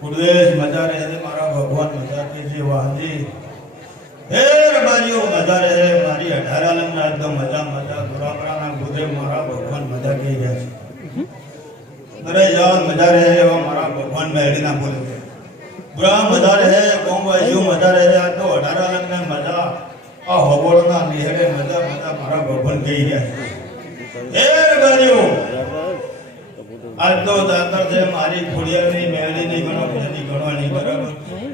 गुरुदेव मजा रहे मारा भगवान मजा कीजिए वाजी हे रबारियो मजा रहे मारी 18 लंग एकदम मजा मजा गुरापराना गुरुदेव मारा भगवान मजा की गया अरे यार मजा रहे वो मारा भगवान मेड़ी ना बोले बुरा मजा रहे कौन वाजियो मजा रहे तो 18 लंग में मजा आ होबोड़ना निहरे मजा मजा मारा भगवान की गया हे रबारियो आज तो दातर से मारी फुड़िया नहीं मेली नहीं गणो नहीं गणो नहीं बराबर